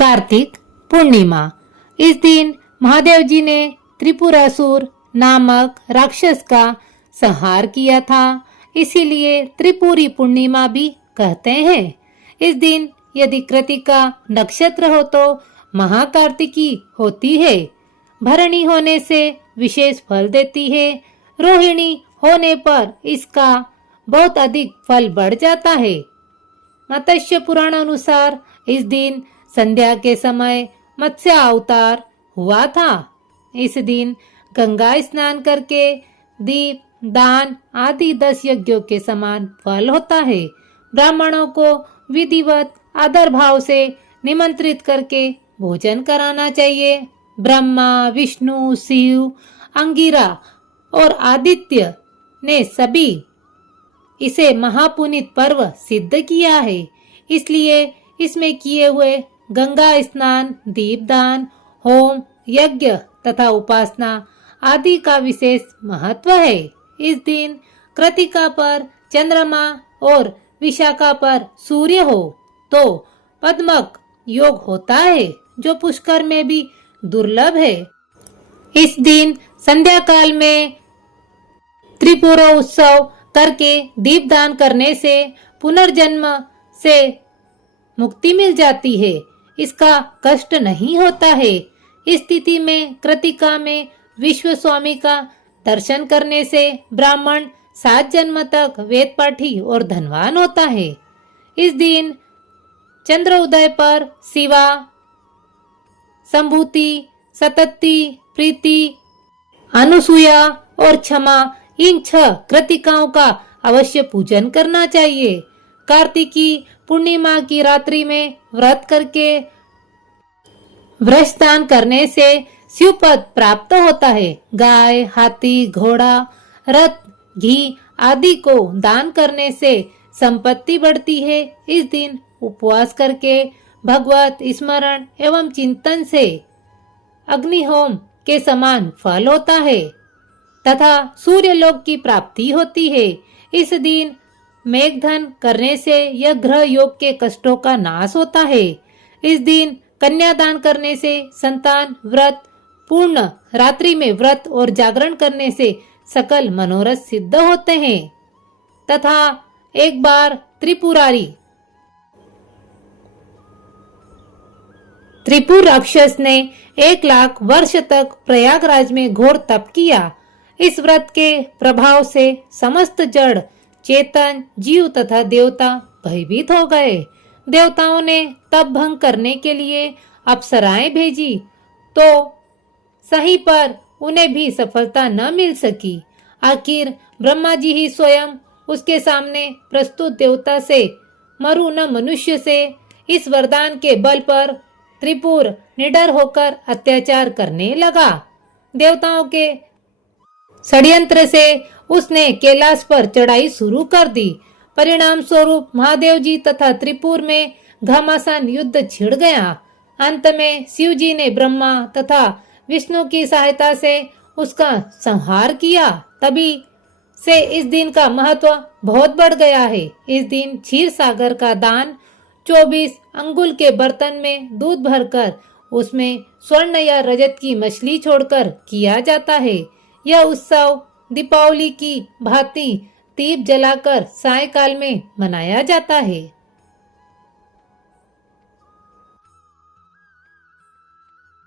कार्तिक पूर्णिमा। इस दिन महादेव जी ने त्रिपुरासुर नामक राक्षस का संहार किया था, इसीलिए त्रिपुरी पूर्णिमा भी कहते हैं। इस दिन यदि कृतिका नक्षत्र हो तो महाकार्तिकी होती है। भरणी होने से विशेष फल देती है। रोहिणी होने पर इसका बहुत अधिक फल बढ़ जाता है। मत्स्य पुराण अनुसार इस दिन संध्या के समय मत्स्य अवतार हुआ था। इस दिन गंगा स्नान करके दीप दान आदि 10 यज्ञों के समान फल होता है। ब्राह्मणों को विधिवत आदर भाव से निमंत्रित करके भोजन कराना चाहिए। ब्रह्मा, विष्णु, शिव, अंगिरा और आदित्य ने सभी इसे महापुनीत पर्व सिद्ध किया है। इसलिए इसमें किए हुए गंगा स्नान, दीपदान, होम, यज्ञ तथा उपासना आदि का विशेष महत्व है। इस दिन कृतिका पर चंद्रमा और विशाखा पर सूर्य हो तो पद्मक योग होता है, जो पुष्कर में भी दुर्लभ है। इस दिन संध्या काल में त्रिपुरा उत्सव करके दीपदान करने से पुनर्जन्म से मुक्ति मिल जाती है। इसका कष्ट नहीं होता है। इस तिथि में कृतिका में विश्व स्वामी का दर्शन करने से ब्राह्मण 7 जन्म तक वेद पाठी और धनवान होता है। इस दिन चंद्र उदय पर शिवा, संभूति, सतती, प्रीति, अनुसुया और क्षमा इन 6 कृतिकाओं का अवश्य पूजन करना चाहिए। कार्तिकी पूर्णिमा की रात्रि में व्रत करके वृषदान करने से शिवपद प्राप्त होता है। गाय, हाथी, घोड़ा, रथ, घी आदि को दान करने से संपत्ति बढ़ती है। इस दिन उपवास करके भगवत स्मरण एवं चिंतन से अग्निहोम के समान फल होता है तथा सूर्यलोक की प्राप्ति होती है। इस दिन मेघधन करने से यह ग्रह योग के कष्टों का नाश होता है। इस दिन कन्यादान करने से संतान, व्रत पूर्ण रात्रि में व्रत और जागरण करने से सकल मनोरथ सिद्ध होते हैं तथा एक बार त्रिपुर राक्षस ने 1 लाख वर्ष तक प्रयागराज में घोर तप किया। इस व्रत के प्रभाव से समस्त जड़, चेतन, जीव तथा देवता भयभीत हो गए। देवताओं ने तप भंग करने के लिए अप्सराएं भेजी तो सही पर उन्हें भी सफलता न मिल सकी। आखिर ब्रह्मा जी ही स्वयं उसके सामने प्रस्तुत देवता से मरु न मनुष्य से इस वरदान के बल पर त्रिपुर निडर होकर अत्याचार करने लगा। देवताओं के षड्यंत्र से उसने कैलाश पर चढ़ाई शुरू कर दी। परिणाम स्वरूप महादेव जी तथा त्रिपुर में घमासान युद्ध छिड़ गया। अंत में शिव जी ने ब्रह्मा तथा विष्णु की सहायता से उसका संहार किया। तभी से इस दिन का महत्व बहुत बढ़ गया है। इस दिन क्षीर सागर का दान 24 अंगुल के बर्तन में दूध भरकर उसमें स्वर्ण या रजत की मछली छोड़कर किया जाता है। यह उत्सव दीपावली की भांति दीप जलाकर सायंकाल में मनाया जाता है।